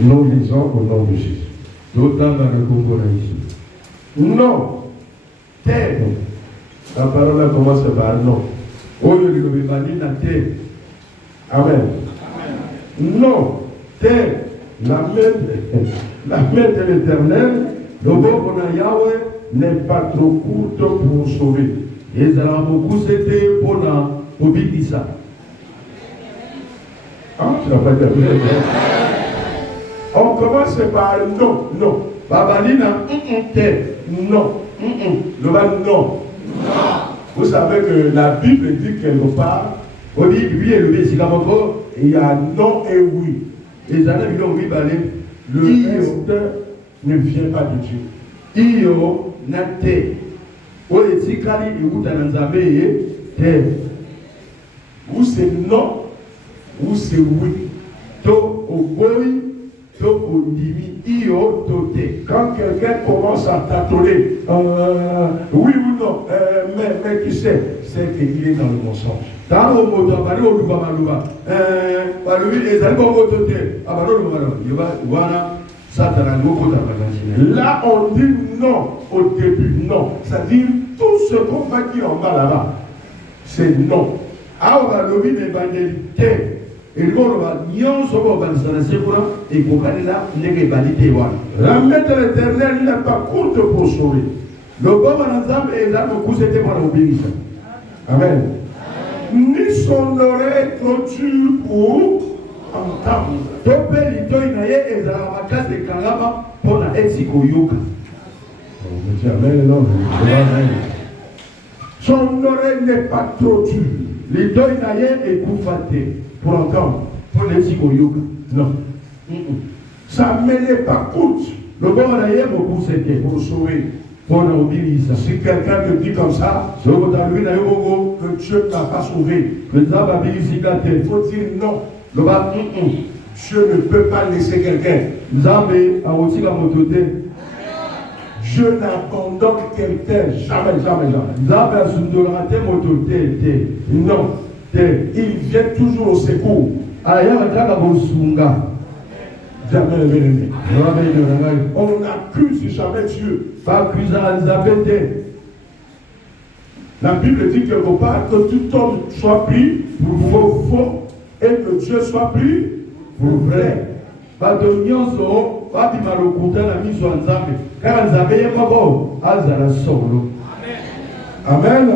Nous lisons au nom de Jésus. Non. Terre. La parole commence par non. Amen. Non. Terre. La main de l'Éternel, le bon Yahweh n'est pas trop courte pour sauver. Et ça a beaucoup c'était pour ça. Ah, tu n'as pas terminé. On commence par non, non. Babalina, non. Le bas non. Vous savez que la Bible dit quelque part, il y a non et oui. Les années oui, le reste ne vient pas de Dieu. Iyo nate. Ou c'est non, ou c'est oui. To ogoi, to ondimi, iyo tote. Quand quelqu'un commence à tâtonner, oui ou non, mais tu sais, c'est qu'il est dans le mensonge. Là, on dit non au début, non. C'est-à-dire, tout ce qu'on va dire en bas là-bas, c'est non. Alors, on va le dire l'évangélité. Et on va dire, la main de l'Éternel n'est pas courte pour sauver. Le bon ensemble est là pour vous aider par l'obéissance. Amen. Ni son oreille trop dure pour entendre. Son oreille n'est pas trop dure. Pour entendre. Non. Sa main n'est pas courte. Le bon pour sauver. Si quelqu'un te dit comme ça, que Dieu n'a pas sauvé, il faut dire non. Dieu ne peut pas laisser quelqu'un. Dieu n'abandonne quelqu'un jamais, jamais, jamais. Non. Il vient toujours au secours. Jamais. On n'accuse jamais Dieu. La Bible dit quelque part que tout homme soit pris pour faux et que Dieu soit pris pour vrai. Amen.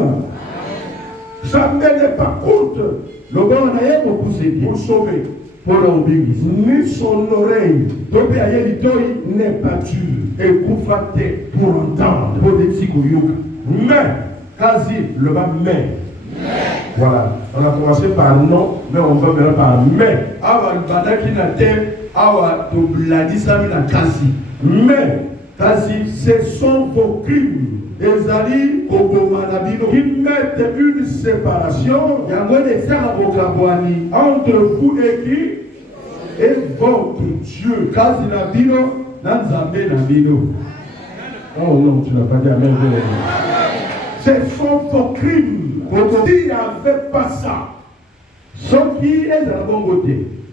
Jamais n'est pas courte. Pour sauver. Ni son oreille n'est pas dure pour entendre. Mais, quasi le bas mais. Voilà, on a commencé par non, mais on va venir par mais. Mais, quasi, ce sont vos crimes. Qui mettent une séparation entre vous et qui et votre Dieu. Oh non, tu n'as pas dit amen. Ce sont vos crimes. S'il n'y avait pas ça,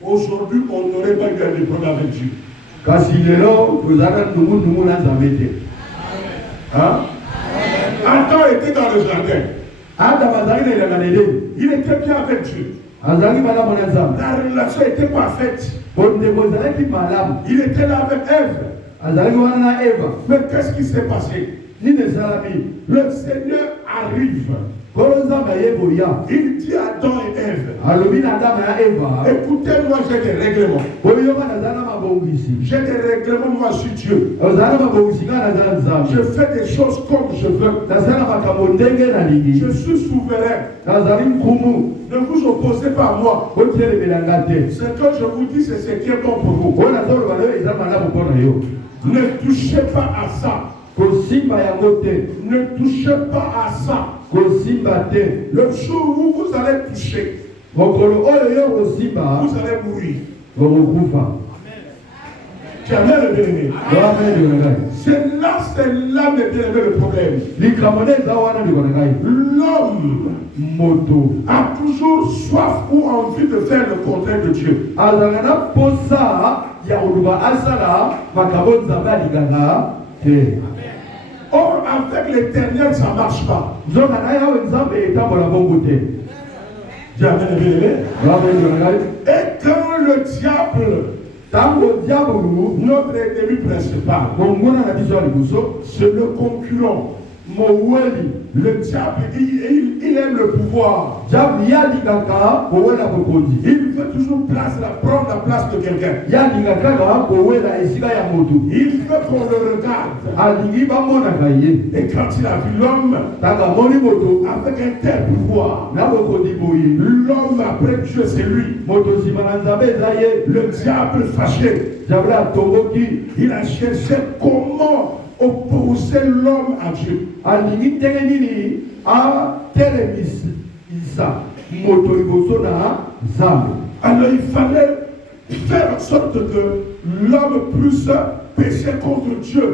aujourd'hui on n'aurait pas eu des problèmes avec Dieu. Hein? Adam était dans le jardin. Il était bien avec Dieu. La relation était parfaite. Il était là avec Ève. Mais qu'est-ce qui s'est passé? Le Seigneur arrive. Il dit à Adam et Ève, écoutez-moi, j'ai des règlements. J'ai des règlements, moi je suis Dieu. Je fais des choses comme je veux. Je suis souverain. Ne vous opposez pas à moi. Ce que je vous dis, c'est ce qui est bon pour vous. Ne touchez pas à ça. Ne touchez pas à ça. Le jour où vous allez toucher, vous allez mourir. Jamais le bien-aimé. C'est là le problème. L'homme a toujours soif ou envie de faire le contraire de Dieu. Yaoulouba Asala, Makabon Zaba Ligana. Or, avec l'Éternel, ça ne marche pas. Et quand le diable, notre ennemi principal, c'est le concurrent. Le diable, il aime le pouvoir. Il veut toujours prendre la place de quelqu'un. Il veut qu'on le regarde. Et quand il a vu l'homme avec un tel pouvoir, l'homme après Dieu, c'est lui. Le diable fâché, il a cherché comment opposer l'homme à Dieu. Alors il fallait faire en sorte que l'homme puisse pécher contre Dieu.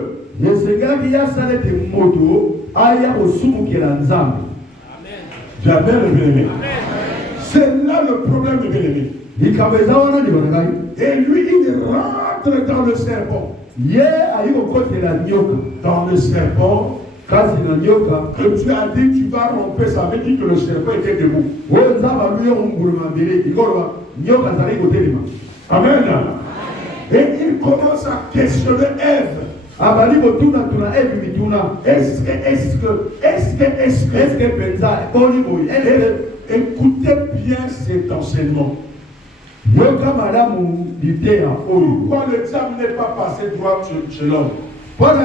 Jamais le bien-aimé. C'est là le problème de bien-aimé. Et lui, il rentre dans le serpent. Dans le serpent, que tu as dit tu vas romper, ça veut dire que le serpent était debout. Amen. Et il commence à questionner Ève. Écoutez bien cet enseignement. Pourquoi le diable n'est pas passé droit chez l'homme? Pourquoi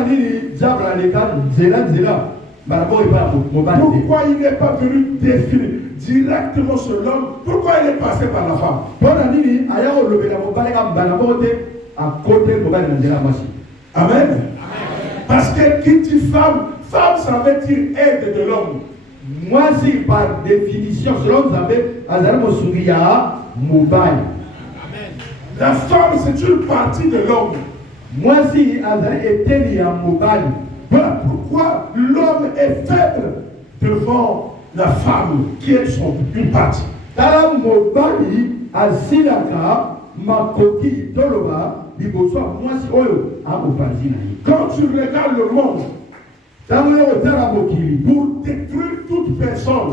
il n'est pas venu définir directement sur l'homme? Pourquoi il est passé par la femme? Amen. Parce que qui dit femme, femme ça veut dire aide de l'homme. Moi, si par définition, selon vous savez, la femme, c'est une partie de l'homme. Moi, si était mobile. Voilà pourquoi l'homme est faible devant la femme, qui est une partie. Quand tu regardes le monde, pour détruire toute personne,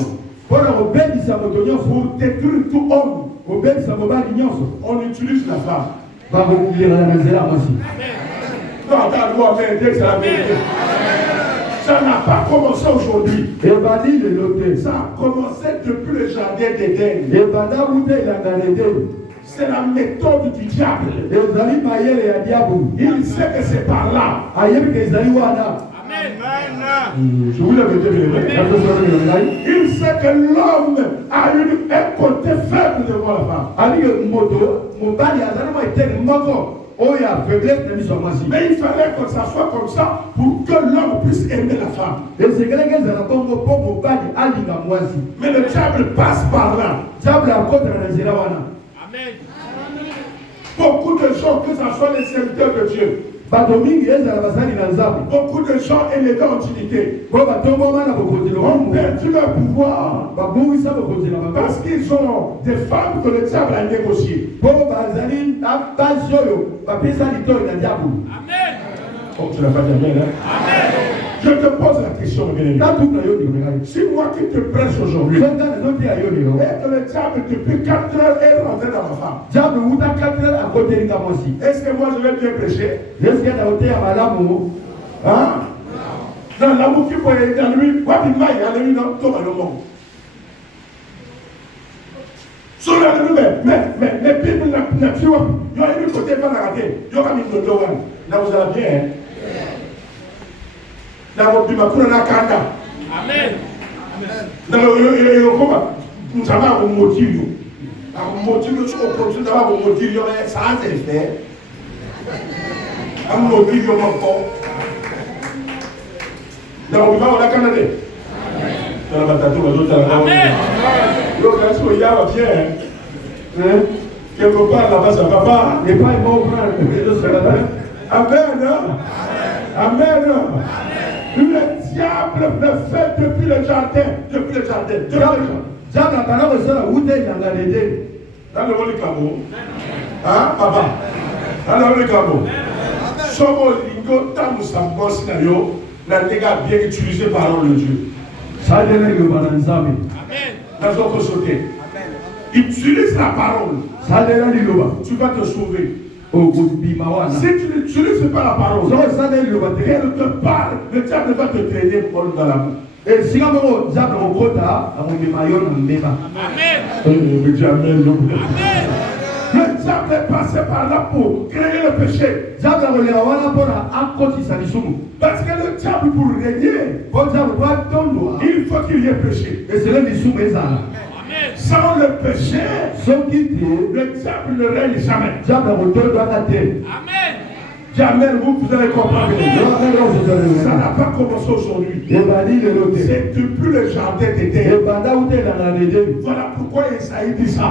pour détruire tout homme, on utilise la femme. Non, attends-moi, mais c'est la vérité. Ça n'a pas commencé aujourd'hui. Ça a commencé depuis le jardin d'Éden. C'est la méthode du diable. Il sait que c'est par là. Je vous l'avais dit. Il sait que l'homme a un côté faible devant la femme. Mais il fallait que ça soit comme ça pour que l'homme puisse aimer la femme. Mais le diable passe par là. Amen. Beaucoup de gens, que ce soit les serviteurs de Dieu, beaucoup de gens élégants en dignité ont perdu leur pouvoir parce qu'ils ont des femmes que le diable a négociées. Amen. Oh, tu n'as pas dit bien, hein? Amen. Je te pose la question, bien-aimé. Si moi qui te prêche aujourd'hui, et que le diable depuis 4 heures est rentré dans ma femme, est-ce que moi je vais bien prêcher? Hein? Dans l'amour qui peut être dans lui, quoi qu'il m'aille, dans lui, non, comme le monde. Sur l'ennemi, mais Bible n'a pas, il y a une côté pas raté, il y aura mis le dos, là vous allez bien, hein? Amen. Nous avons un motif. Un motif, nous avons un motif, ça a été fait. Un motif, nous avons pas. Nous avons la Canada. Amen. Quelque part là-bas, ça ne va pas. Amen. Amen. Le diable le fait depuis le jardin. Depuis le jardin. Dans le monde du Cameroun. Hein, papa? Alors le gars, Somo lingo tamu sambo sinayo na nega bien utilisé parole de Dieu. Ça donne le balanzame. Amen. Dans notre sauté. Utilise la parole. Ça donne le loba. Tu vas te sauver. Si tu n'utilises pas la parole, elle te parle, le diable va te traîner dans la boue. Et si on a diable au quota, on met maillot dans le débat. Amen. Le diable est passé par là pour créer le péché. Parce que le diable, pour régner, il faut qu'il y ait péché. Et c'est là les sous-maisons. Sans le péché, le diable ne règne jamais. Amen. Jamais vous allez comprendre. Ça n'a pas commencé aujourd'hui. C'est depuis le jardin d'Éden. Voilà pourquoi Isaïe dit ça.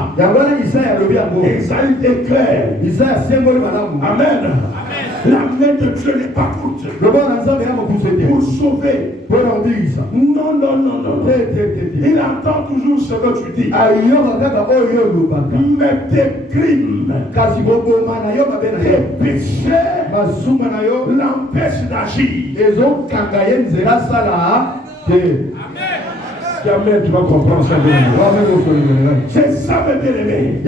Isaïe déclare. Amen. La main de Dieu n'est pas courte pour sauver. Non, non, non, non. Il entend toujours ce que tu dis. Mais tes crimes, tes péchés l'empêchent d'agir. Amen, tu vas comprendre ça. C'est ça, mes bien-aimés.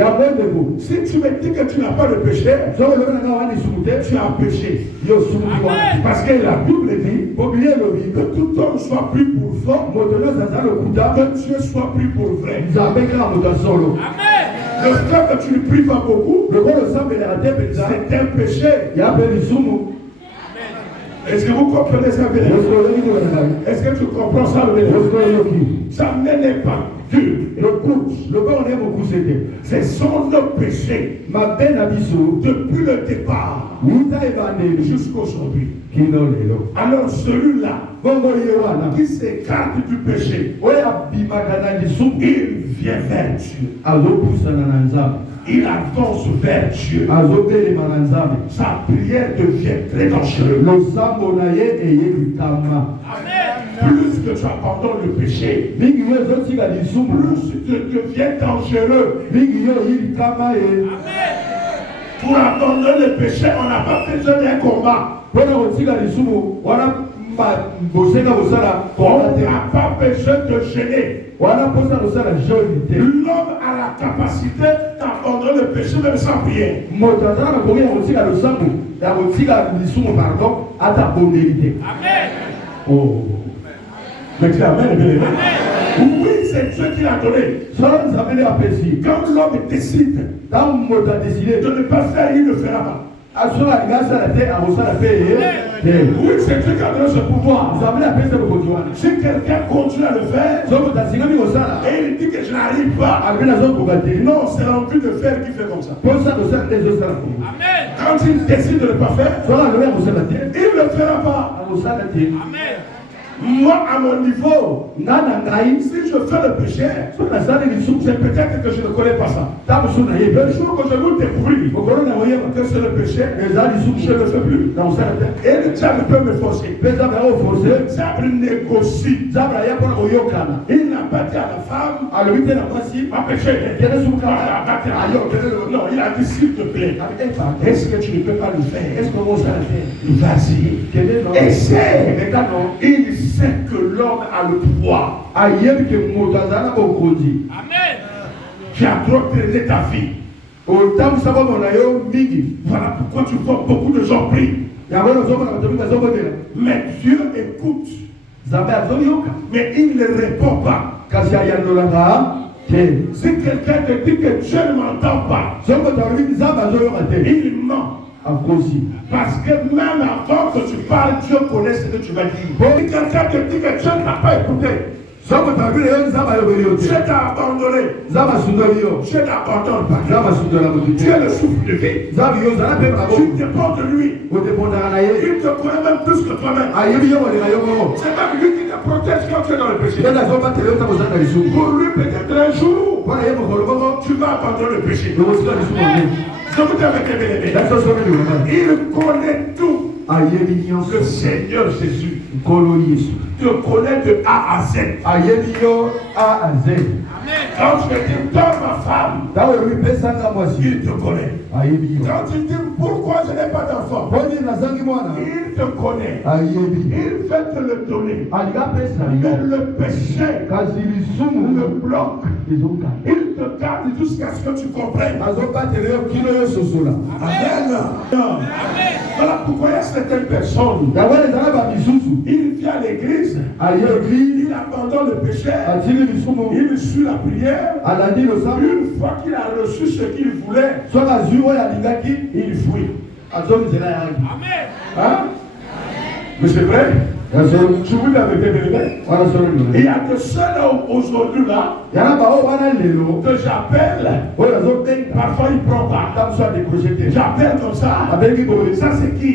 Si tu me dis que tu n'as pas de péché, tu as péché. Parce que la Bible dit que tout homme soit pris pour fort, que Dieu soit pris pour vrai. Amen. Le fait que tu ne pries pas beaucoup, c'est un péché. Est-ce que vous comprenez ça bien? Est-ce que tu comprends ça bien? Ça n'est pas Dieu. Le bon on est beaucoup c'était. C'est son péché. Depuis le départ jusqu'aujourd'hui. Alors celui-là qui s'écarte du péché, il vient vers Dieu. Il avance vers Dieu. Sa prière devient très dangereuse. Plus que tu abandonnes le péché, plus tu deviens dangereux. Pour abandonner le péché, on n'a pas besoin d'un combat. On n'a pas besoin de gêner. L'homme a la capacité d'abandonner le péché même sans prière. Amen. Oh. Mais tu amen, bien aimé. Oui, c'est Dieu qui l'a donné. Quand l'homme décide de ne pas faire, il ne fera pas. Oui, c'est Dieu qui a donné ce pouvoir. Si quelqu'un continue à le faire et il dit que je n'arrive pas, non, c'est l'envie de faire qui fait comme ça. Amen. Quand il décide de ne pas faire, il ne le fera pas. Amen. Moi, à mon niveau, si je fais le péché, c'est peut-être que je ne connais pas ça. Le jour que je vous découvrir que c'est le péché, je ne le fais plus. Et le diable peut me forcer. Le diable négocie. Il n'a pas dit à la femme, ma péché. Non, il a dit s'il te plaît, est-ce que tu ne peux pas le faire? Vas-y. Essaie. Il sait que l'homme a le pouvoir. Amen. Tu as trop traîné ta vie. Voilà pourquoi tu vois beaucoup de gens prient. Mais Dieu écoute. Mais il ne répond pas. Si quelqu'un te dit que Dieu ne m'entend pas, il ment. Parce que même avant que tu parles, Dieu connaît ce que tu vas dire. Si quelqu'un te dit que Dieu ne t'a pas écouté, Dieu t'a abandonné. Dieu t'abandonne pas. Dieu est le souffle de vie. Tu dépends de lui. Il te connaît même plus que toi-même. C'est même lui qui te protège quand tu es dans le péché. Pour lui, peut-être un jour, tu vas abandonner le péché. Je vous dis avec les bénéfices. Il connaît tout. Le Seigneur Jésus te connaît de A à Z. Quand je dis donne ma femme, il te connaît. Quand il dit pourquoi je n'ai pas d'enfant, il te connaît. Il veut te le donner. Mais le péché le bloque. Il te garde jusqu'à ce que tu comprennes. Amen. Voilà pourquoi il y a certaines personnes. Il vient à l'église. Il abandonne le péché. Il suit la prière. Une fois qu'il a reçu ce qu'il voulait, il fuit. Amen. Hein? Mais c'est vrai. Tu vous l'avez vérité. Il y a que ceux-là aujourd'hui là que j'appelle. Parfois il prend pas. J'appelle comme ça. Ça c'est qui?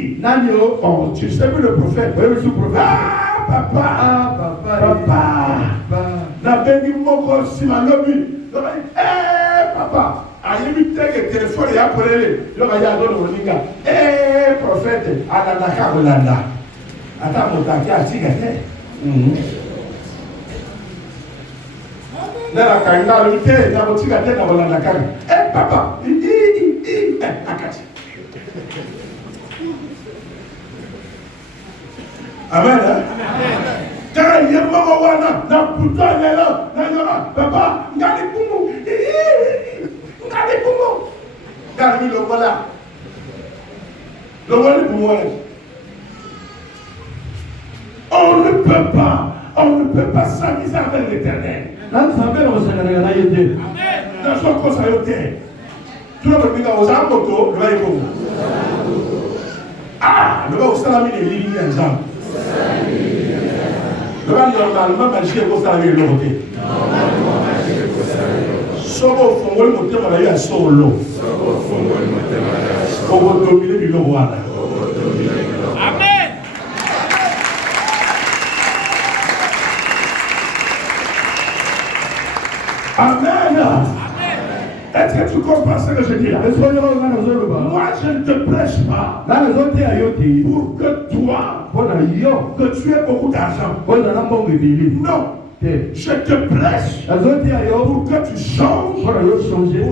Oh, tu sais plus le prophète. Ah papa. Nabengi moko simalobi. Papa. Ayebi teke téléphone ya polele. Loba ya dono olinga. Prophète ananaka olanda. Attends, mon tanké a tigre. La kanga le thé, la boutique à tête dans la kanga. Papa, Amen. Quand il y a maman wana, na puto là, na papa, ngali kumu. Ngali le voilà. Le voilà pour moi. On ne peut pas s'amuser avec l'Éternel. Dans son conseil, tout le monde dit aux amotos, le va y aller. Ah, le va au salami des lignes ensemble. Le va normalement marcher au salami de l'autre. Sobo fongo le moteur m'a eu à solo. On va dominer du roi. Amen. Est-ce que tu comprends ce que je dis là? Moi, je ne te prêche pas pour que toi, que tu aies beaucoup d'argent. Non. Je te prêche pour que tu changes, pour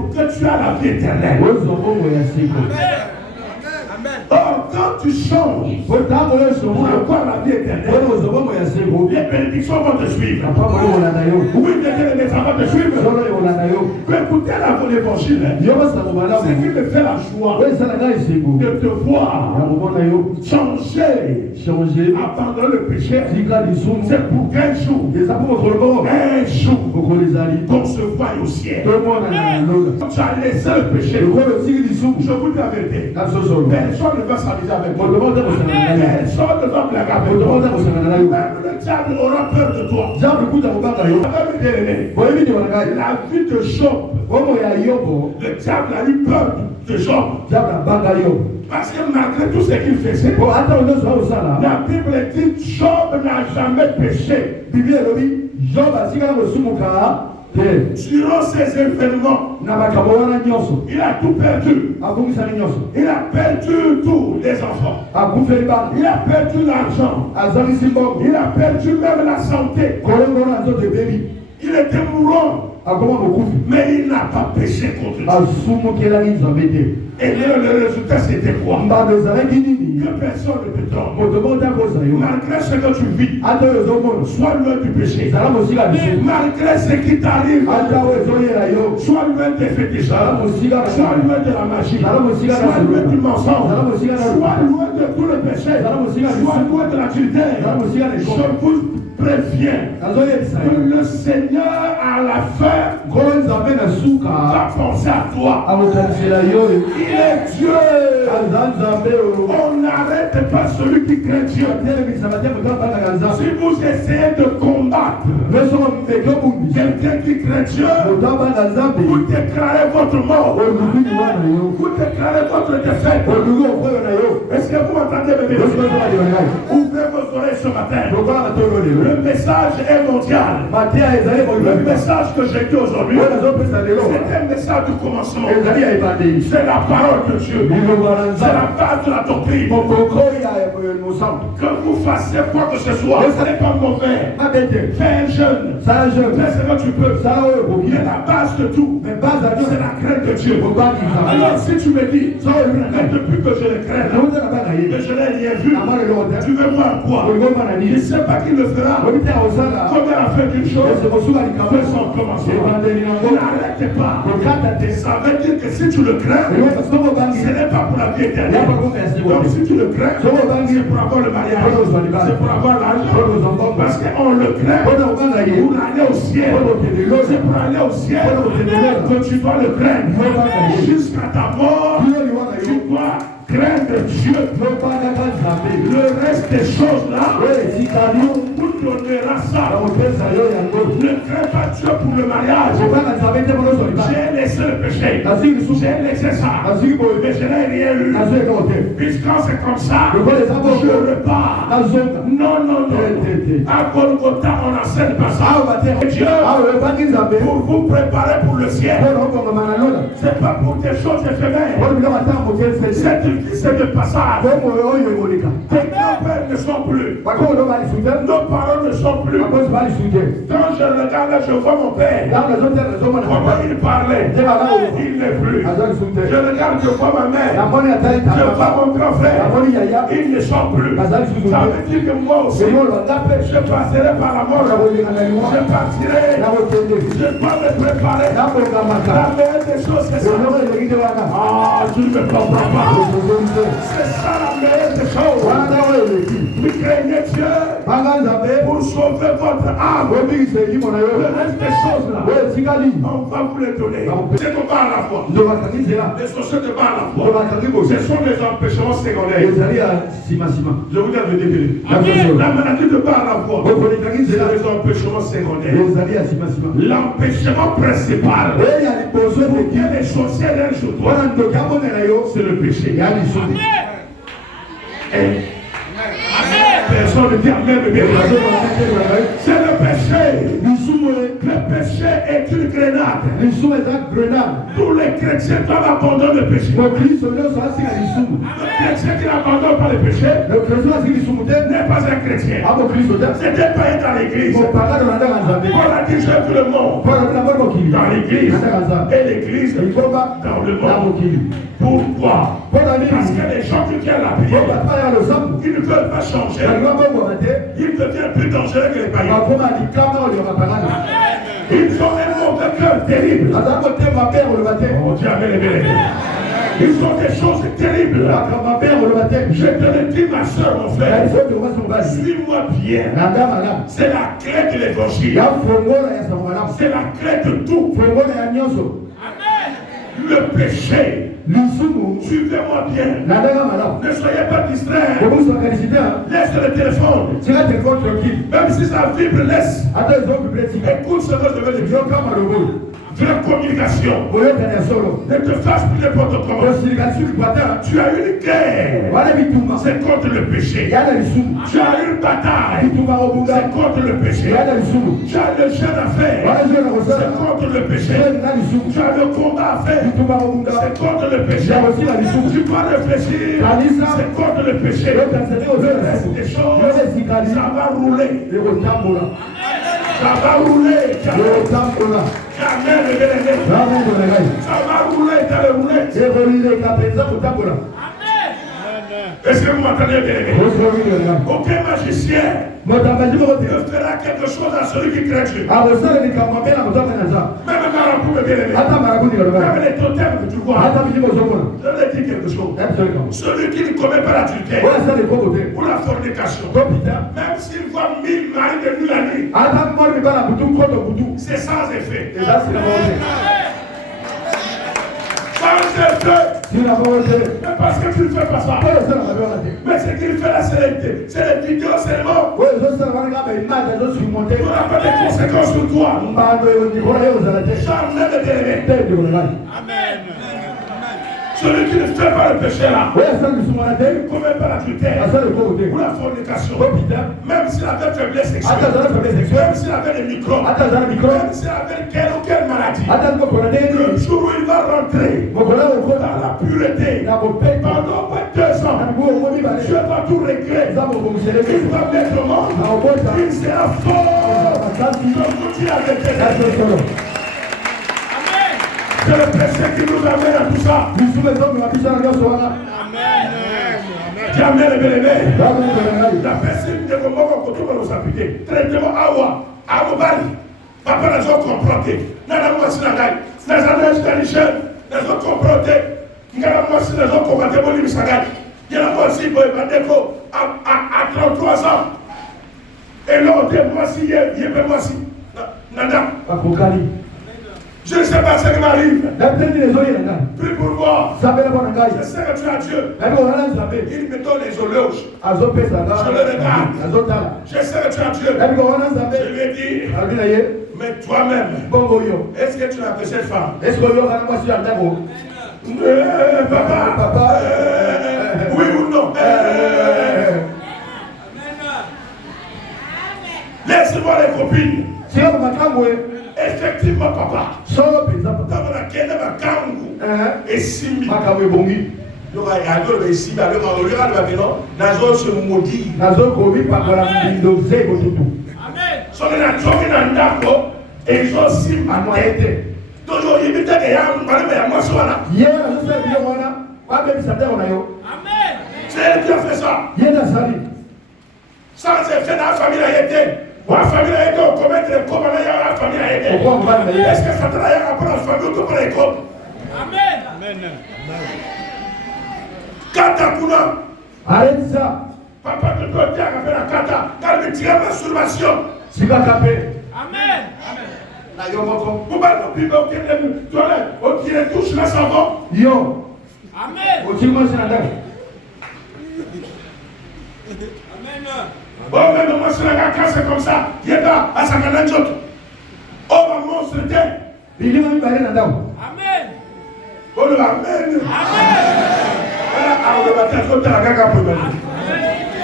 que tu aies la vie éternelle. Or, quand tu changes pour avoir la vie éternelle, les bénédictions vont te suivre. Oui, les enfants vont te suivre. Écoutez l'évangile. C'est qui me fait la joie de te voir changer, abandonner le péché. C'est pour qu'un jour, qu'on se voie au ciel. Quand tu as laissé le péché, je vous dis la vérité. Personne ne va s'amuser avec moi. Personne ne va blaguer avec toi. Même le diable aura peur de toi. La vie de Job, le diable a eu peur de Job. Parce que malgré tout ce qu'il faisait, la Bible dit Job n'a jamais péché. Durant ces événements, il a tout perdu. Il a perdu tous les enfants. Il a perdu l'argent. Il a perdu même la santé. Il était mourant. Mais il n'a pas péché contre Dieu. Et le résultat c'était quoi? Que personne ne te trompe. Malgré ce que tu vis, sois loin du péché. Malgré ce qui t'arrive, sois loin des fétiches. Sois loin de la magie. Sois loin du mensonge. Sois loin de tout le péché. Sois loin de l'adultère. Je vous préviens que le Seigneur à la fin va penser à toi. Il est Dieu. On n'arrête pas celui qui craint Dieu. Si vous essayez de combattre quelqu'un qui craint Dieu, vous déclarez votre mort. Vous déclarez votre défaite. Est-ce que vous m'entendez, bébé? Ouvrez vos oreilles ce matin. Le message est mondial. Le message que j'ai dit aujourd'hui, c'est un message du commencement. C'est la parole de Dieu. C'est la base de la doctrine. Que vous fassiez quoi que ce soit, ce n'est pas mauvais. Fais un jeûne. Fais ce que tu peux. C'est la base de tout. C'est la crainte de Dieu. Alors si tu me dis, mais depuis que je le crains, mais je n'ai rien vu, tu veux voir quoi? Il ne sait pas qu'il le fera. Comme à la fin d'une chose, fait son commencement. N'arrête pas. Ça veut dire que si tu le crains, ce n'est pas pour la vie éternelle. Donc si tu le crains, c'est pour avoir le mariage, c'est pour avoir l'argent, parce qu'on le craint pour aller au ciel. C'est pour aller au ciel que tu dois le craindre. Jusqu'à ta mort, tu dois craindre Dieu. Le reste des choses là, on vous donnera ça. Ne crains pas Dieu pour le mariage. J'ai laissé le péché. J'ai laissé ça. Mais je n'ai rien eu. Puisqu'on c'est comme ça, je repars. Non, non, non. À Golgotha, on enseigne pas ça. Dieu, pour vous préparer pour le ciel. C'est pas pour des choses éphémères. C'est de passage. Tes grands-pères ne sont plus. Nos parents ne sont plus. Quand je regarde, je vois mon père. Comment il parlait. Il n'est plus. Je regarde, je vois ma mère. Je vois mon grand frère. Ils ne sont plus. Ça veut dire que moi aussi, je passerai par la mort. Je partirai. Je dois me préparer. La meilleure des choses, c'est ça. Ah, tu ne me comprends pas. C'est ça la meilleure des choses. Vous craignez Dieu pour sauver votre âme. Le reste des choses là, on va vous les donner. C'est de bas à la fois. Les sociétés de bas à la fois. Ce sont les empêchements secondaires. Je vous dis la vérité. La maladie de bas à la fois, c'est les empêchements secondaires. L'empêchement principal pour que les sorcières chez toi, c'est le péché. Personne ne dit amen. C'est le péché. Le péché est une grenade. Tous les chrétiens doivent abandonner le péché. Le chrétien qui n'abandonne pas le péché n'est pas un chrétien. C'est un païen dans l'église. Paul a dit j'ai vu le monde dans l'église et l'église dans le monde. Pourquoi? Parce que les gens qui viennent la prière, ils ne veulent pas changer. Ils deviennent plus dangereux que les païens. Ils ont un mauvais cœur terrible. Oh Dieu, ils ont des choses terribles. Je te le dis, ma soeur, mon frère. Suis-moi bien. C'est la clé de l'évangile. C'est la clé de tout. Le péché. Suivez-moi bien. Ne soyez pas distrait. Laisse le téléphone. Même si ça vibre, laisse. Écoute ce que je veux dire. Vraie communication. Ne te fasse plus n'importe comment. Tu as une guerre. C'est contre le péché. Tu as une bataille. C'est contre le péché. Tu as le jeûne à faire. C'est contre le péché. Tu as le combat à faire. C'est contre le péché. Tu dois réfléchir. C'est contre le péché. Le reste des choses, ça va rouler. Ça va rouler. Amen. Ça va rouler dans le rouler. Est-ce que vous m'entendez bien? Aucun magicien ne fera quelque chose à celui qui craint Dieu. Même marabout me bien aimé. Même les totems que tu vois. Je vais dire quelque chose. Celui qui ne commet pas l'adultère ou la fornication, même s'il voit 1000 maris de nuit la nuit, c'est sans effet. Mais parce que tu ne fais pas ça. Mais ce qu'il fait là, c'est les vidéos seulement. Tu n'auras pas de conséquences sur toi. Jamais de délégué. Amen. Celui qui ne fait pas le péché là, ne commet pas l'adultère ou la fornication, même s'il avait faiblesse sexuelle, même s'il avait des microbes, même s'il avait quelle ou quelle maladie, le jour où il va rentrer dans la pureté, pendant 22 ans, Dieu va tout régler. Il va mettre au monde, il sera fort. Donc, tu as été C'est le péché qui nous amène à tout ça. Amen. Dieu amène les bien-aimés. La personne de comment on peut nous appliquer. Traitement awa, amobali. Papa n'a pas compris. N'a pas compris. N'a pas compris. N'a pas compris. N'a pas compris. N'a pas compris. Il y a aussi à 33 ans. Et l'autre, moi si, il y a moi si. Nada. Je ne sais pas ce qui m'arrive. Prie pour moi. Je sais que tu as Dieu. Il me donne les éloges. Je le regarde. Je sais que tu as Dieu. Je lui ai dit, mais toi-même, est-ce que tu as que cette femme? Papa. Oui ou non? Laisse-moi les copines. Effectivement, papa. Dans la quête de ma kangu. Et Simbi. Il y aura un Simbi. Il y aura un Nazo se maudit. Amen. So les Nazoki Nandako. Et ils ont Simbi. Donc, il y a Amen. C'est elle qui a fait ça. Ça, c'est fait dans la famille a été. La famille a été, on commet des commandes, la famille a été. Est-ce que ça travaille après la famille ou tout pour les comptes? Amen. Kata Kuna. Arrête ça. Papa, tu peux dire avec la kata. Car me tirer ma soulmation. Si va taper. Amen. Vous parlez de Bible, ok, touche le savon. Yo. Amen. Bon, même moi, c'est la casse comme ça. Il est là, à sa canne. Oh, maman, c'était. Il est même barré là-dedans. Amen. Oh, amen. Amen. Alors, le matin, je vais la gaga pour me dire.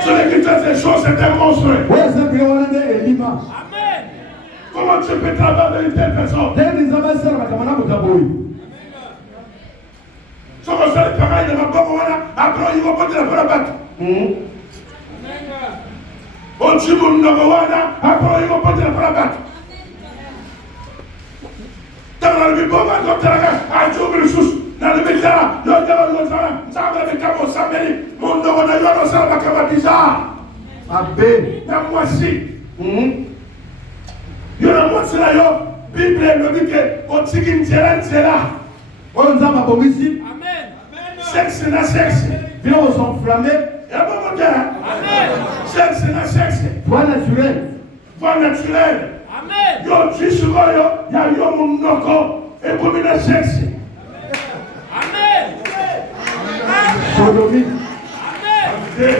Sur les critères des choses, c'est un monstre. Ouais, c'est bien, on est Lima. Amen. Comment tu peux travailler avec une telle personne? Dès les ambassadeurs, on va t'aboyer. Ce qu'on fait le pareil de ma pauvre, après, ils vont porter la batte. On tue mon nom, après ils vont porter la batte. Dans le bibeau, on va porter la batte. À Dieu, le sous. Dans le bétara, le diable, ça va avec Cabo Sameli. Mon nom, on a eu un ensemble à Kabatiza. Abbé. Dans moi aussi. Il y a moi, c'est là, Bible, le dit que, on tire une terrain, c'est là. On nous a ma ici. Amen. Sexe, la sexe. Bien, on s'enflamme. Amen. Sexe, la sexe. Voie naturelle. Voie naturelle. Amen. Yo, tu sais, yo, y a yo mon noko. Et comme il a sexe. Amen. Sodomie. Amen.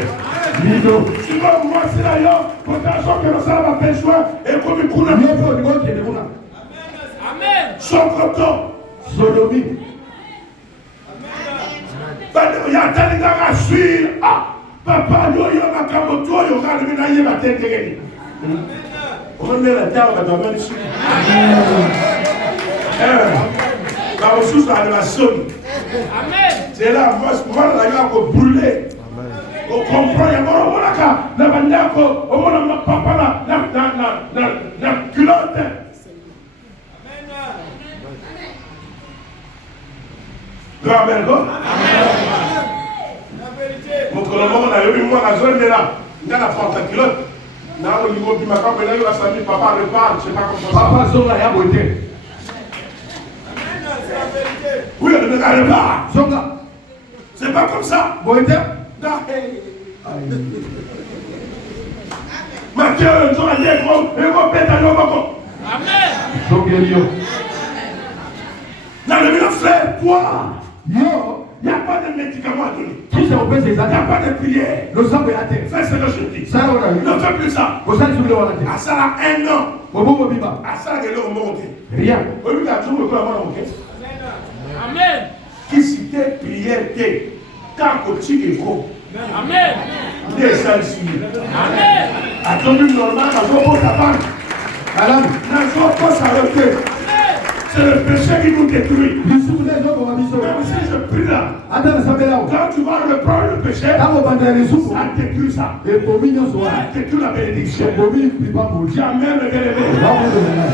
Lido. Tu vois, moi, c'est là, yo. Pour ta chose que nous allons faire choix. Et comme il coule. Amen. Son coton. Sodomie. Il y a tellement de suivre. Ah, papa, yo, makamoto, yo, galmina, yo, ma tête, on est la terre, on va dormir ici. La ressource, la relation. Amen. C'est là, moi, la gueule, on brûler. On comprend, il y a mon monaka, la bandako, on mon papa, la culotte. Amen. Grand-mère, go. Mon colombo, on a eu moi la zone de là. Il y a la porte-culotte. Là, au niveau du macabre, là, il va s'amener, papa repart, je ne sais pas comment ça. Papa, Zonga, il y a beauté. Oui, on ne regarde pas. Zonga. C'est pas comme ça. Beauté. Mathieu, Zonga, il est gros, et gros, pète à l'homme. Amen. Zonga, yo. Dans le milieu, frère, toi. Yo. Il n'y a pas de médicaments à donner. Qui s'est opéré ces Il n'y a pas de prière. Le sang est à terre. Fais ce que je dis. Ça, on a eu. Ne fais plus ça. Vous savez, vous l'avez À ça, là, 1 an. Au bout de Biba. À ça, il y a l'homme monté. Rien. Au lieu d'être tout le monde monté. Amen. Qui citait prière, quand tu es gros. Amen. Des salles. Amen. À ton but normal, à ton pot à banque. Alors, dans ton pot s'arrêter. C'est le péché qui nous détruit. Même si je prie là, quand tu vas reprendre le péché, ça détruit ça. Ça détruit la bénédiction. Jamais le bénédiction.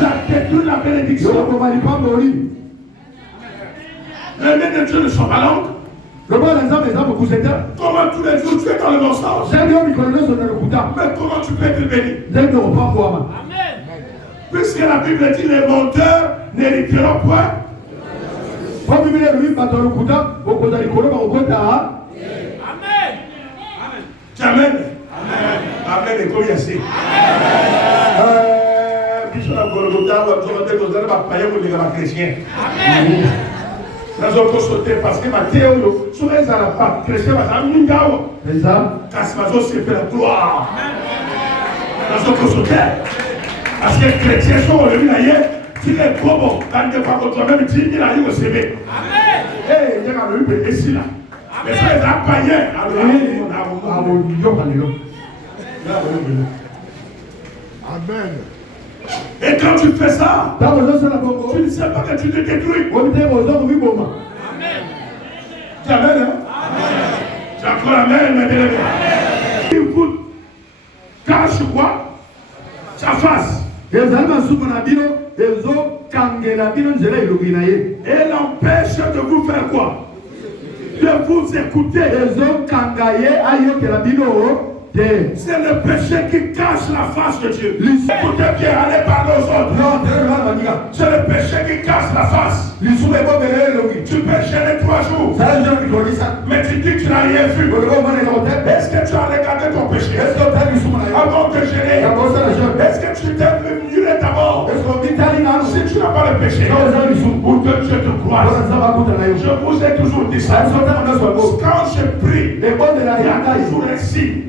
Ça détruit la bénédiction. Les mains de Dieu ne sont pas longues. Comment tous les jours tu es dans le mensonge? Mais comment tu peux être béni? Amen. Puisque la Bible dit les menteurs n'hériteront point. Amen. Amen. Amen. Et comme il y a ces. Amen. Nous avons sauté parce que ma théorie, sur les pas chrétiens, les âmes, Casmazo, c'est la gloire. Nous avons sauté parce que les chrétiens sont au lieu si les probos, quand ils parlent contre toi-même, ils disent qu'il au CV. Amen. Eh, il y a le lieu ici là. Mais ça, les païens, Amen. Et quand tu fais ça, tu ne sais pas que tu te détruis. Amen. Tu amènes, hein? Amen. Tu as encore amen, mes bien-aimés. Il vous cache quoi? Sa face. Et l'empêche de vous faire quoi? De vous écouter. C'est le péché qui cache la face de Dieu. Écoutez bien, allez parler aux autres. C'est le péché qui cache la face. Tu peux gêner 3 jours. Mais tu dis que tu n'as rien vu. Est-ce que tu as regardé ton péché? Avant de gêner. Est-ce que tu t'es muré d'abord? Si tu n'as pas le péché, pour que je te croie, je vous ai toujours dit ça. Quand je prie, il y a toujours un signe.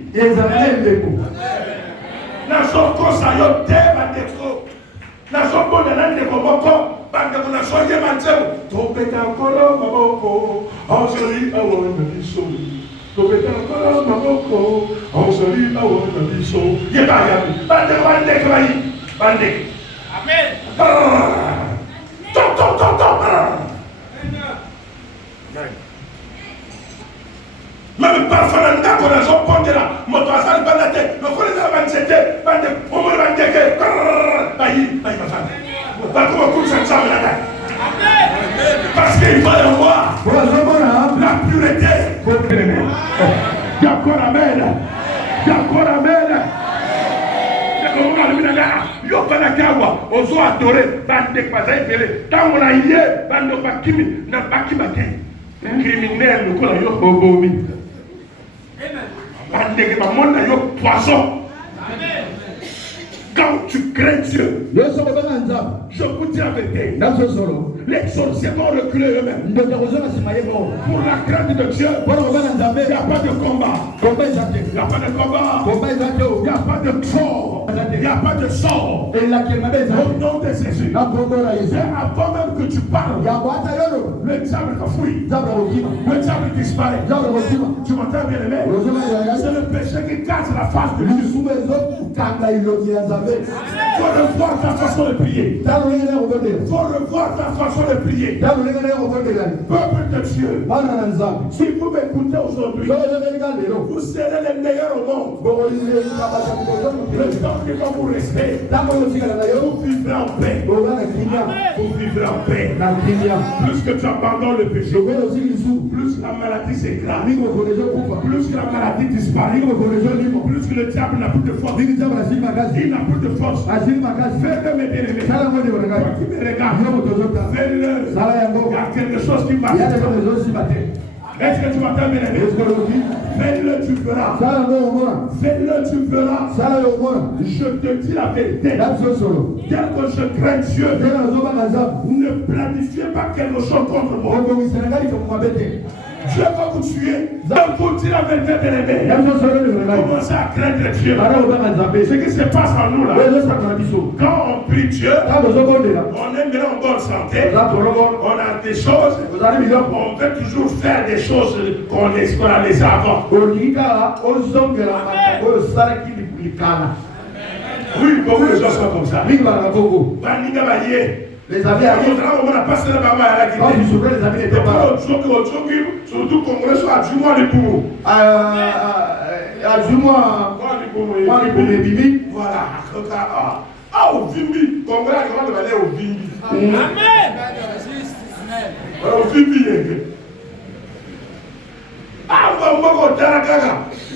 Même parfois, on a pondu là, mon toisal, bandate, le collège à bandete, bande, on me bandeke, parce qu'il va y avoir la pureté. D'accord, amen. D'accord, amen. Yo banakawa, ozo adoré, bande kwaza ipele, tango na iye, bande bakimi, na bakimake. Criminel, le kola yo bobomi. Poisson. Quand tu crains Dieu, je vous dis la vérité, les sorciers vont reculer eux-mêmes. Pour la crainte de Dieu, il n'y a pas de combat. Il n'y a pas de combat. Il n'y a pas de sort. Il n'y a pas de sort. Au nom de Jésus. Et avant même que tu parles, le diable t'enfuit. Le diable disparaît. Tu m'entends bien, aimé? C'est le péché qui cache la face de Dieu. Il faut revoir ta façon de prier. Il faut revoir ta façon de prier. Peuple de Dieu, si vous m'écoutez aujourd'hui, vous serez les meilleurs au monde. Le temps qui va vous rester, vous vivrez en paix. Vous vivrez en paix. Plus que tu abandonnes le péché, plus la maladie s'écrase, plus que la maladie disparaît, plus que le diable n'a plus de force. Il n'a plus de force. Fais-le, mes bien-aimés. Toi qui me regardes, fais-le. Il y a quelque chose qui marche. Est-ce que tu m'entends, bien aimé? Fais-le, tu feras. Fais-le, tu feras. Je te dis la vérité. Tel que je crains Dieu, ne planifiez pas quelque chose contre moi. Dieu va vous tuer. Donc vous dire la vérité, bien aimé. Commencez à craindre Dieu. Ce qui se passe en nous là, quand on prie Dieu, on est bien en bonne santé. On a des choses. On veut toujours faire des choses qu'on a laissées avant. Oui, beaucoup de gens sont comme ça. Les amis on a passé la baba à la Guinée. Les amis n'étaient pas. Surtout Congolais sont à Djuma les Poumou. À Djuma, les Bibi. Voilà. Ah, au Vimbi. Congolais, comment on va aller au Vimbi? Amen. Alors,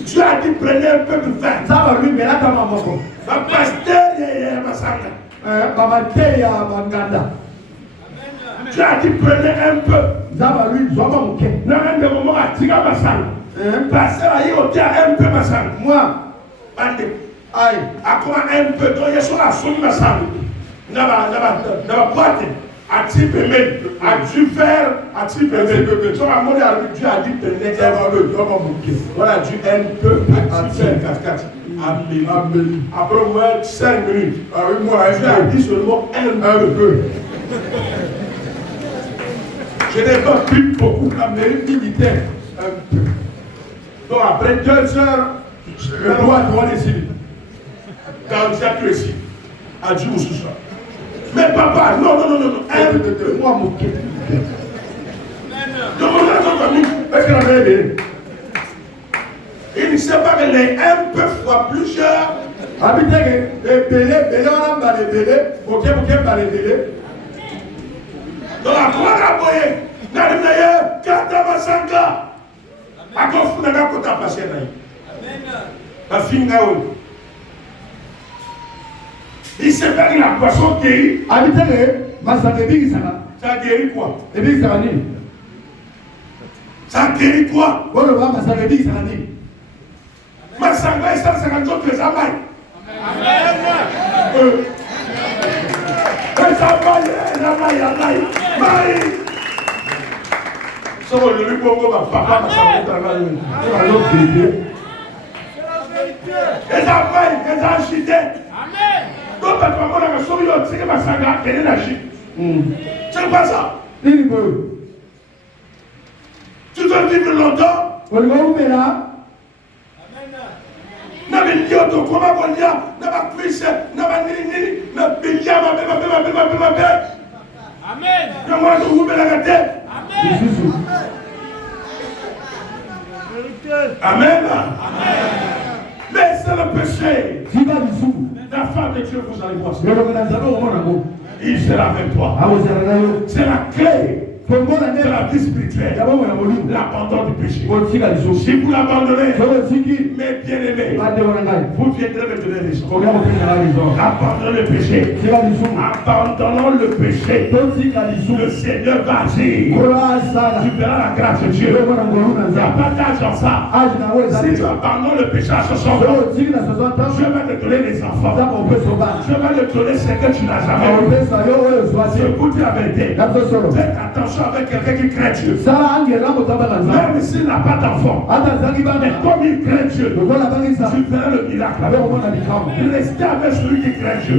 Dieu a dit prenez un peu de vin. Ça va lui, mais là, tu as ma moko. Ma pasteur, ma sanga. Dieu a dit prenez un peu. Ça va lui, je vais manquer. Non, un de moment à tirer ma sanga. Pasteur a dit au un peu ma sanga. Moi, aïe, à quoi un peu. Donc, il y a sur la somme ma sanga. N'a pas boîte. A-t-il permis, a-tu faire, a-t-il permis, sur la monnaie, Dieu a dit prenez un peu. Voilà, Dieu un peu, a-t-il faire 4-4. Amen. Après moi, 5 minutes. Moi, Dieu a dit seulement un peu. Je n'ai pas pris beaucoup, mais une militaire. Un peu. Donc après 2 heures, le roi doit décider. Quand Dieu a réussi, adieu au sous-sol. Mais papa, non. Un peu, moi, mon quai. Non, est-ce que la vraie est il ne sait pas que les un peu fois plusieurs. Habitez les bélés, on a les bélés, ok, les bélés. Dans la croix à boyer, dans le meilleur, Katamasanga. À quoi vous n'avez pas de passer là? La finga. Il sait pas que la poisson guérit. Habitez-le, ça guérit quoi? Et puis ça va dire. Ça guérit quoi? Bon, le roi, ça va dire. Ma sangha est 150 autres les amailles. Amen. Les amailles. Ça va lui pour ma papa, ma sangha. Les amailles, les architectes. Amen. Donc, tu vas voir la sauve, tu sais ma sangha, elle est la chute. C'est pas ça. Tu veux vivre longtemps? On va où là? Na bilioto koma bolia na ba kwise na ba nini na bilia ma be amen na moi je vous la gâte amen mais c'est le péché la femme de Dieu vous allez voir il sera avec toi c'est la clé de la vie spirituelle, l'abandon du péché. Si vous l'abandonnez, mes bien-aimés, vous viendrez me donner raison. Abandonnons le péché. Abandonnons le péché. Le Seigneur va agir. Tu verras la grâce de Dieu. Il n'y a pas d'âge en ça. Si tu abandonnes le péché à 60 ans, je vais te donner les enfants. Je vais te donner ce que tu n'as jamais eu. Je vous dis la vérité. Faites attention avec quelqu'un qui craint Dieu. Même s'il n'a pas d'enfant, mais comme il craint Dieu, tu feras le miracle. Restez avec celui qui craint Dieu.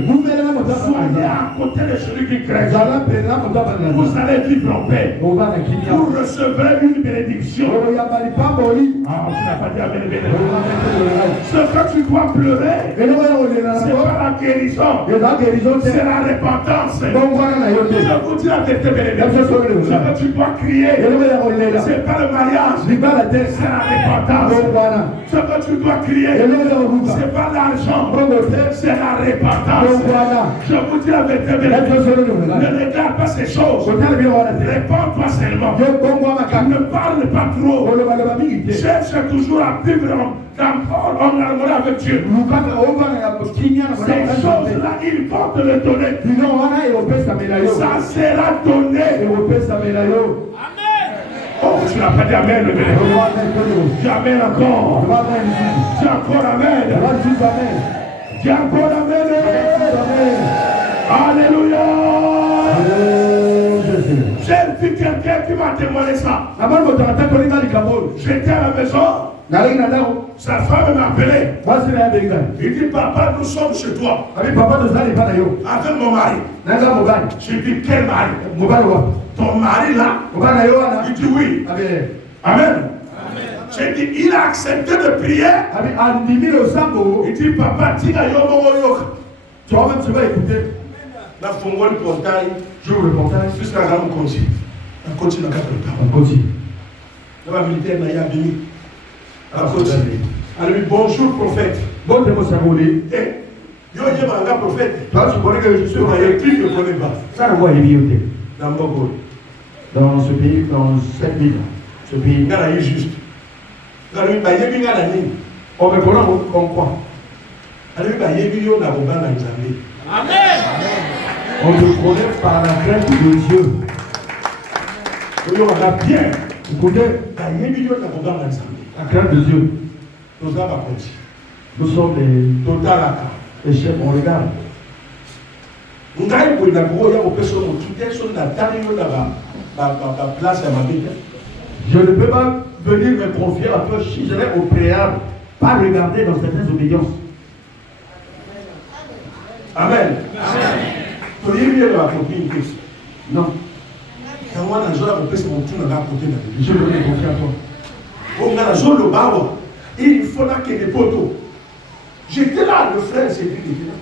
Soyez à côté de celui qui craint Dieu. Vous allez vivre en paix. Vous recevrez une bénédiction. Tu n'as pas dit amen. Ce que tu dois pleurer, c'est pas la guérison, c'est la repentance. Je vous dis la vérité, ce que tu dois crier, c'est pas le mariage, c'est la repentance. Ce que tu dois crier, c'est pas l'argent, c'est la repentance. Je vous dis la vérité, ne regarde pas ces choses. Réponds-toi seulement. Ne parle pas trop. Cherche toujours à vivre en harmonie avec Dieu. Ces choses-là, ils vont te le donner. Ça sera donné. Amen. Oh, tu n'as pas dit amen. Dis amen encore. Dis encore amen. Dis encore amen. Alléluia. J'ai vu quelqu'un qui m'a témoigné ça. J'étais à la maison. Sa femme m'a appelé. Il dit papa, nous sommes chez toi. Avec mon mari. J'ai dit quel mari? Ton mari là? Il dit oui. Amen. J'ai dit il a accepté de prier. Il dit papa, tu vas écouter. La fongoine portail, j'ouvre le portail, jusqu'à là on continue. On continue à faire le temps. On continue. La militaire n'a pas béni. On continue. Alors bonjour prophète. Bon démonstration. Eh, yo y a un prophète. Toi tu connais que je suis royal, qui ne connaît pas. Ça on voit les biotés. Dans mon dans ce pays, dans cette ville, ce pays. Il y a juste. On me connaît comme quoi? Amen. On te connaît par la crainte de Dieu. On a bien. Écoutez, la crainte de Dieu. Nous sommes les chefs, on regarde. Je ne peux pas venir me confier à toi si je vais au préalable, pas regarder dans certaines obédiences. Amen. Non. Je veux me confier à toi. Il faut que les poteaux. J'étais là, le frère c'est lui qui était là.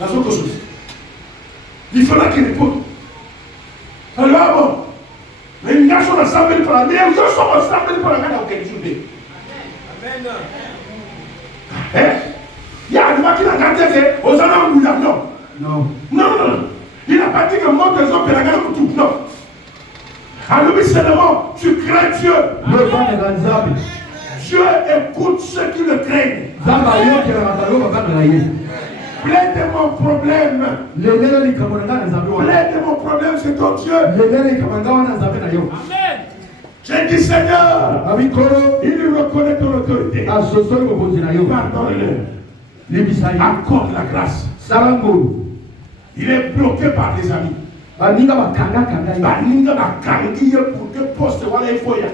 Dans autre chose. Il faut que les poteaux. Alors bon. Les gars sont assemblés par la mer, les gens sont assemblés par la mer dans quelque chose. Amen. Il y a un qui n'a pas dit aux hommes non. Non. Non. Il n'a pas dit que moi, des hommes, la gagne tout. Non. Alors, oui, seulement, tu crains Dieu. Dieu écoute ceux qui le craignent. Plein de mon problème. Plein de mon problème, c'est ton Dieu. Amen. J'ai dit Seigneur, il reconnaît ton autorité. Pardonne-le. Accorde la grâce. Il est bloqué par des amis. Pour que poste voilà il faut y aller.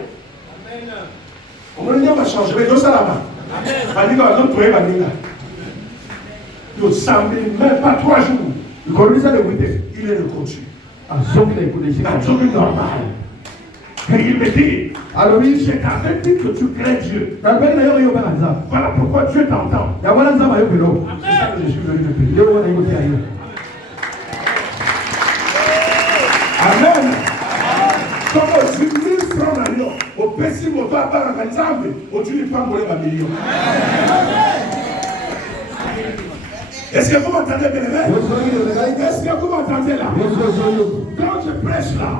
On va changer, mais ça là-bas. Nous sommes même pas 3 jours. Il est reconduit. Un normal. Et il me dit, alors oui, je t'avais dit que tu crains Dieu. Voilà pourquoi Dieu t'entend. C'est ça que je suis venu te prier. Amen. Comme je suis francs à Lyon, au Pessim, au Papa, à Nzambe, au Dieu n'est pas mourir à million. Est-ce que vous m'entendez bien? Est-ce que vous m'entendez là? Quand je prêche là,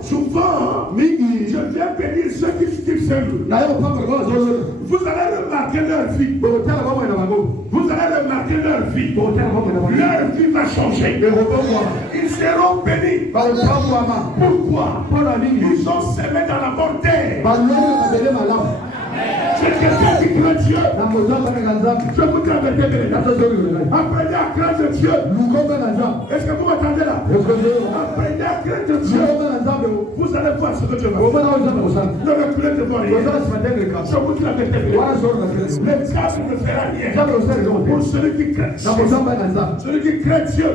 souvent, je viens bénir ceux qui s'aiment. Vous allez remarquer leur vie. Vous allez remarquer leur vie. Leur vie va changer. Ils seront bénis. Pourquoi? Ils ont semé dans la bonne terre. C'est quelqu'un qui craint Dieu. Je vous dis apprenez à craindre Dieu. Est-ce que vous m'entendez là? Apprenez à craindre Dieu. Vous allez voir ce que Dieu va faire. Ne reculez devant rien. Je vous dis la vérité. Le diable ne fera rien. Pour celui qui craint Dieu. Celui qui craint Dieu.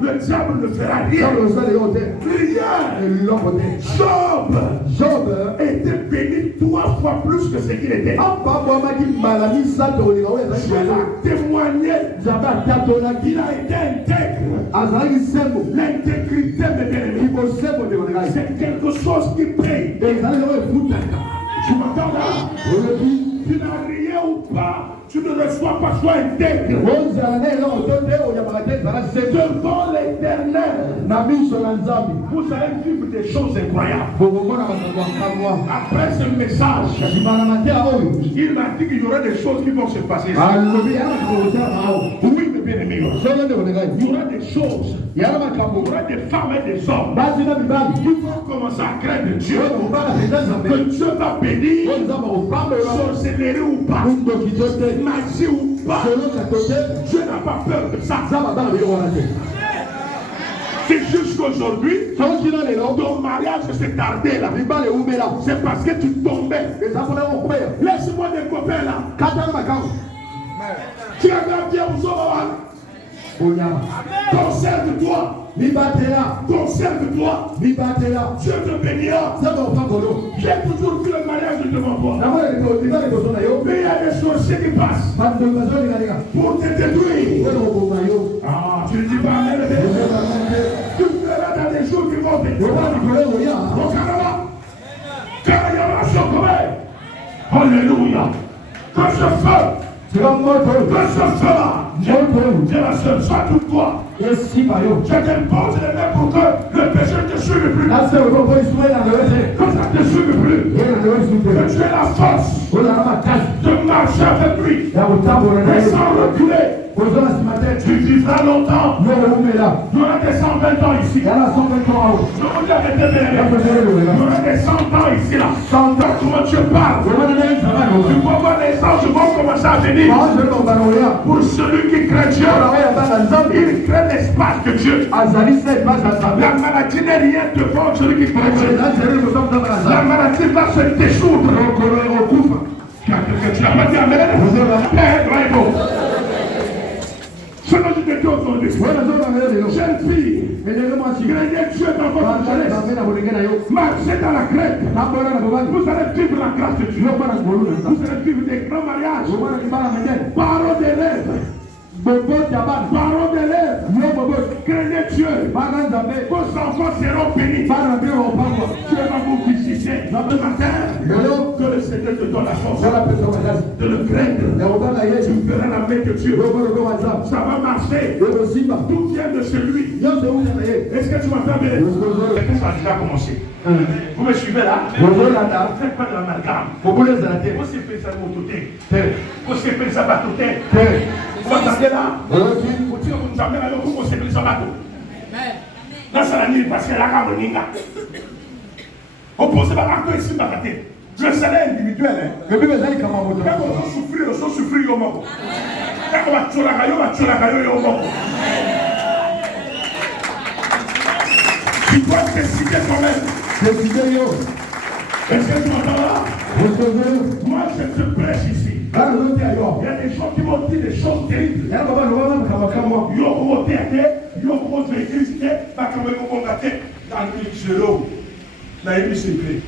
Le diable ne fera rien. Job était béni 3 fois plus que ce qu'il était. Je témoigné. Il a été intègre. L'intégrité de l'ennemi, c'est quelque chose qui paye. Tu m'entends là? Tu n'as rien ou pas. Tu ne reçois pas, sois intègre. Devant l'Éternel, vous allez vivre des choses incroyables. Après ce message, il m'a dit qu'il y aurait des choses qui vont se passer. Oui, mes bien-aimés. Il y aura des choses. Il y aura des femmes et des hommes qui vont commencer à craindre Dieu. Que Dieu va bénir, sorcellerie ou pas, magie ou pas. Dieu n'a pas peur de ça. C'est juste qu'aujourd'hui, ton mariage s'est tardé là. C'est parce que tu tombais. Laisse-moi des copains là. Tu regardes bien où conserve-toi. Conserve-toi. Dieu te bénira. J'ai toujours vu le mariage devant moi. Mais il y a des sorciers qui passent pour te détruire. Ah, tu ne dis pas, tu feras dans les jours qui vont venir. Alléluia. Que ce feu, Dieu la seule, sois tout toi. Je te pose les mains pour que le péché ne te suive plus. Quand ça ne te suive plus. Que tu aies la force de marcher avec lui. Et sans reculer. Tu vivras longtemps. Il y aura des 120 ans ici. Je vous dis avec tes bébés. Il y aura des 100 ans ici là. 100 ans, comment tu parles. Tu peux voir les anges vont commencer à venir. Pour celui qui craint Dieu, il crée l'espace de Dieu. La maladie n'est rien devant celui qui craint Dieu. La maladie va se dissoudre. Tu n'as pas dit amen. Ce dont je te dis aujourd'hui, jeune fille, craignez Dieu dans votre jeunesse, marchez dans la crête, vous allez vivre la grâce de Dieu, vous allez vivre des grands mariages, parole d'élèves, parole d'élèves, craignez Dieu, vos enfants seront bénis, Dieu va vous visiter ce matin, que le Seigneur te donne la force de le craindre, tu verras la main de Dieu, ça va marcher, tout vient de celui. Est-ce que tu m'entends bien? Ça a déjà commencé. Vous me suivez là? Faites pas de l'amalgame. Vous s'est fait ça mototé. Vous s'est fait ça batoté. Vous m'entendez là? Vous tirez comme ça, mais alors vous s'est fait ça bateau. Là, c'est la nuit parce que la carte de Ninga. Opposez pas à toi ici, bataté. Le salaire individuel, quand on va souffrir, on va souffrir au monde. Quand on va tuer la caillou, au monde. Tu dois décider toi-même. Est-ce que tu m'entends là? Moi, je te prêche ici. Il y a des gens qui m'ont dit des choses terribles. Ils ont théâtre, ils ont l'église, ils ont dans l'église secret.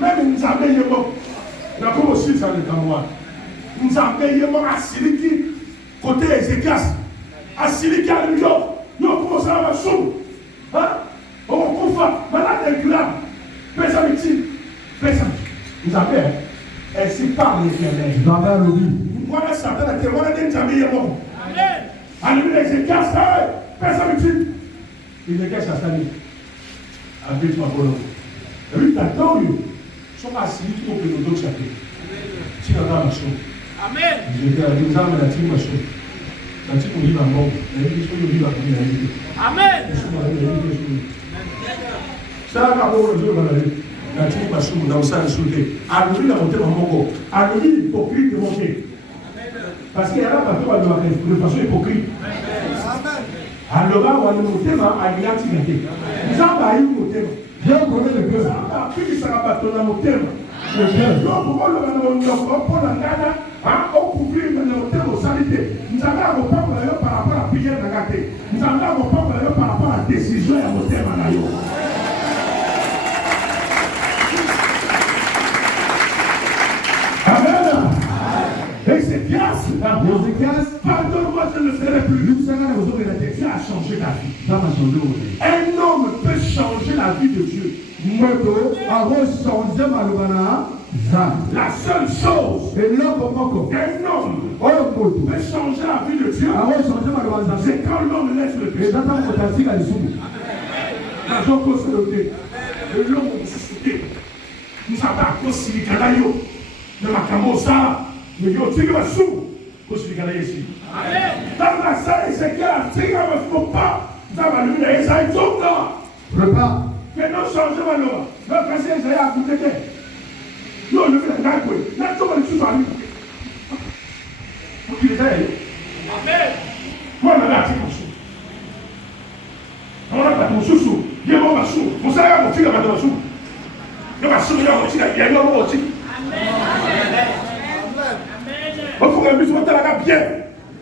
Même nous avons aussi ça le Cameroun. Nous avons Assiliki, côté Ézéchias. Assiliki à New York. Nous avons commencé à la somme. On va malade et grave. Pésamiti. Nous avons ainsi par l'Éternel. Voilà ça, voilà des Amen. Alléluia, Ézéchias, Pésamiti. Il est caché à sa vie. Avec ma volonté. Et lui, t'attends, lui. Son assis, tout au pédodo de chaque. Si la dame a chaud. Amen. J'étais à deux ans, la team a chaud. La team nous dit à mort. La vie, nous dit à mort. Amen. Ça, la carte, on le dit, la team a chaud, dans ça, insulté. Alléluia, la montée dans mon corps. Alléluia, l'hypocrite de monter. Parce qu'il y a là, partout, de façon hypocrite. Alors, on a le thème à l'identité. Nous avons eu le thème. Bien connaît le cœur. Puis ça va battre dans le thème. Le cœur. Donc, pour le thème aux salités. Nous avons un repas par rapport à la prière de la gâté. Nous avons un repas par rapport à la décision et au thème à l'aïe. Amen. Et c'est grâce. Pardonne-moi, je ne le ferai plus. Dieu a changé la vie. Un homme peut changer la vie de Dieu. La seule chose qu'un homme peut changer la vie de Dieu, c'est quand l'homme laisse le péché. L'homme nous avons considéré de ma camosa, mais il y a aussi un sou. Ici. Dans la salle, c'est qu'il y a un pas. Dans la lune, il y a un repas. Mais non, changez ma loi. Le président, il y a un coup de tête. Non, le fait d'un coup. Là, tout le monde est sous la lune. Vous qui les avez. Amen. Moi, on a l'article en sous. On a pas ton sous-sous. Il y a mon sous. Vous savez, mon fils a pas de sous. Il y a mon sous, il y a mon sous. Il y a mon sous. Amen. Il faut que nous soyons bien.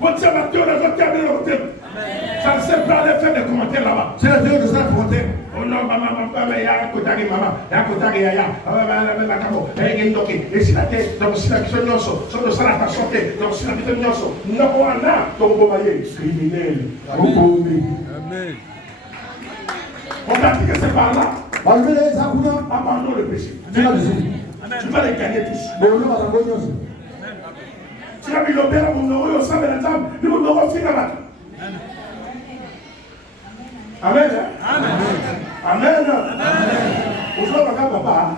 Votre amateur, votre thème. Ça ne sert pas à faire des commentaires là-bas. C'est la théorie de ça, commentaire. Oh non, maman, il y a un côté, maman, il y a un côté, il y a et si la tête, donc si la question n'est sur le salaire à chanter, donc si la question n'est sur non, on a ton bobaye, criminel. Amen. On pratique c'est par là. Abandonne le péché. Tu vas les gagner tous. Tu as mis le père, mon nom, au sein de la table, nous nous aurons fait là-bas. Amen. Amen. Aujourd'hui, papa.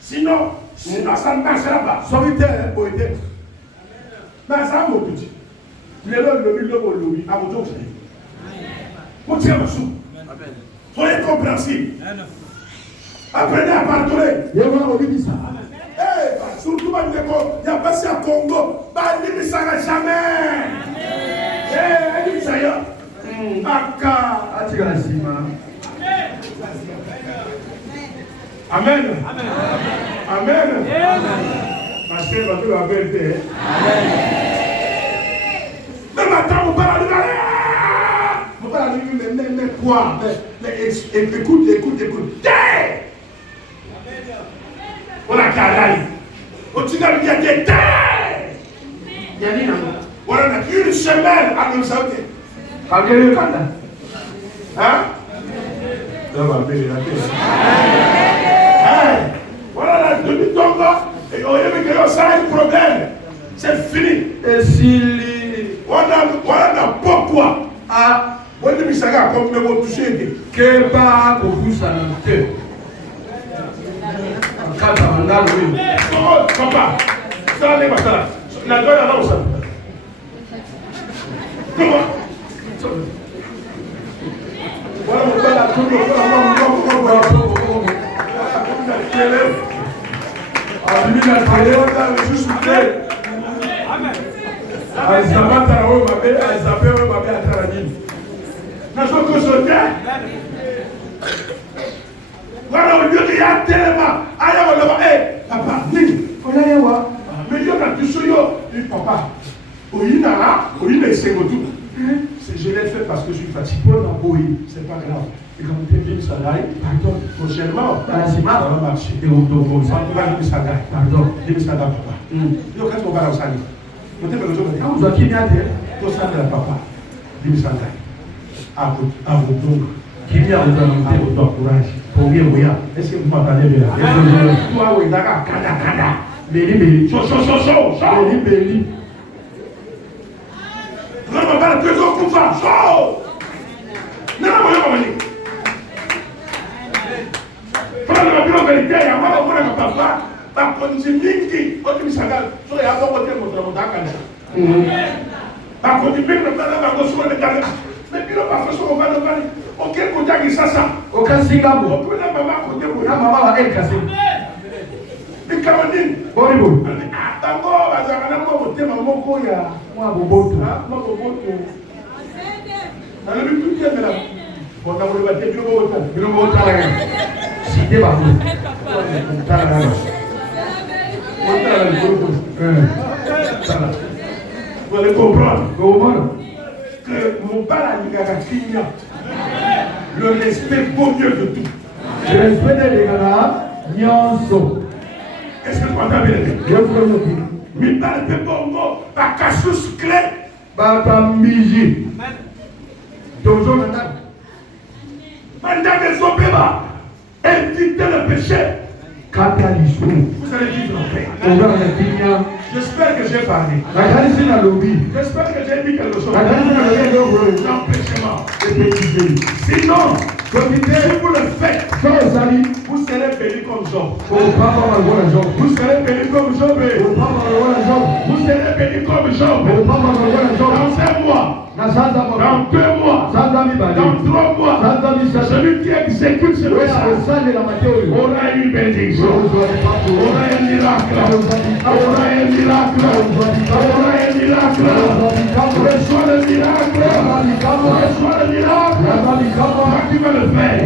Sinon, ça ne marchera pas. Solitaire, poétique. Mais ça m'a dit. Les lois de l'homme, à mon dos. Mon Dieu, soyez compréhensibles. Apprenez à pardonner. Il y a ça. Surtout, il y a passé à Congo. Il ne s'arrête jamais. Il ça y est. Amen. Amen. Ma chère, on va faire vérité. Mais maintenant, on parle de la. On parle de mais quoi? Écoute. On a carré. On dit qu'il y a des terres. On a une semaine à nous sauter. Hein? Voilà la demi-tongue. Et on a vu que ça a un problème. C'est fini. Et si on a pourquoi? Ah, on dit que ça a comme me toucher. Que pas pour vous ça ne papa, ça n'est pas ça. La gueule à l'autre. Comment? Voilà mon père, la tour, voilà, au lieu qu'il y a tellement. Papa, mais il y a tout ce papa. Je l'ai fait parce que je suis fatigué. C'est pas grave. Et quand tu es venu, ça gagne. Pardon. Prochainement, ça va marcher. Et on va aller ça gagne. Pardon. Et ça gagne, papa. Yo, qu'est-ce qu'on va dans ça? Vous avez qui vient de tout ça de la papa. Dis ça gagne. À vous donc. Qui vient vous annoncer votre courage? Pour bien vous. Est-ce que vous m'entendez bien? Toi, oui, d'accord. Kada. Béli. Chaud. Béli. Non, on va le présenter comme ça. Chaud. Non, on va venir. Prends la vérité, il y a un papa. Par contre, c'est Minki. On dit ça, il y a un peu de temps. Par contre, il y a un peu de temps. Mais puis, on va faire ça, on va le faire. Ok, côté qui ça. Aucun Singapour. On peut la maman côté pour la maman va être cassée. Et Caroline. Bonjour. D'abord, on a côté maman pour ya. Moi, Boboto. Moi, Boboto. On a vu tout le temps là. On a voulu battre du Boboto. Du Boboto là. Cité Babou. Vous allez comprendre. Que mon père a dit qu'à la le respect vaut mieux de tout. Le respect des gars, Nyonso. Est-ce que tu entends bien? Mais pas le bongo, pas casus clé. Batambiji. Toujours maintenant. Mandat des opéras. Évitez le péché. Katalisou. Vous allez vivre en paix. J'espère que j'ai parlé. J'espère que j'ai dit quelque chose. L'empêchement. Sinon, si vous le faites, vous serez bénis comme Job. Vous serez bénis comme Job. Vous serez bénis comme Job. Dans 5 mois. Dans 2 mois, dans 3 mois, celui qui exécute ce message aura une bénédiction, aura un miracle, aura un miracle, aura un miracle. Reçois le miracle, reçois le miracle. Toi qui vas le faire,